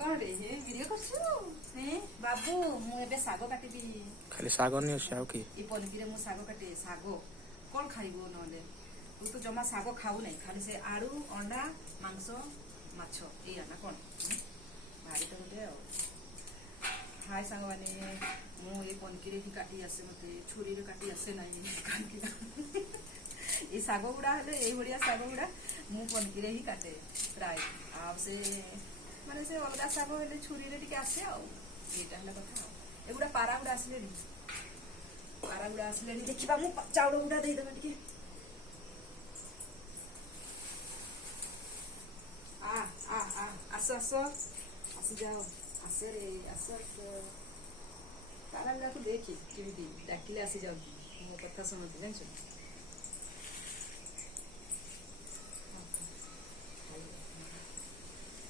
कौन रे हे वीडियो करछु हे बाबू मु एबे सागो काटिबी खाली साग नहीं आउ कि ई पनिकिरे मु सागो काटे सागो कौन खाइबो नले तू तो जमा सागो खाऊ नहीं खाली से आलू अंडा मांस माछ ए आना कौन भारी तो दे हाय सांग माने मु ए पनिकिरे ही काटी आसे मते छुरी रे काटी आसे नहीं काकी ये सागो गुड़ा हेले ए बढ़िया सागो गुड़ा मु पनिकिरे ही काटे प्राय आ से माने से अलगा सागो हेले छुरी रे टिके आसे आ एटा हला कथा एगुड़ा पारा गुड़ा आसले देखिबा मु चाउल गुड़ा देई देबा टिके आ आ आ आसो आसो आसी जाओ आसे रे आसो पारा गुड़ा को देखी केमिति डाकिले आसी जाओ मो कथा सुनते जानछो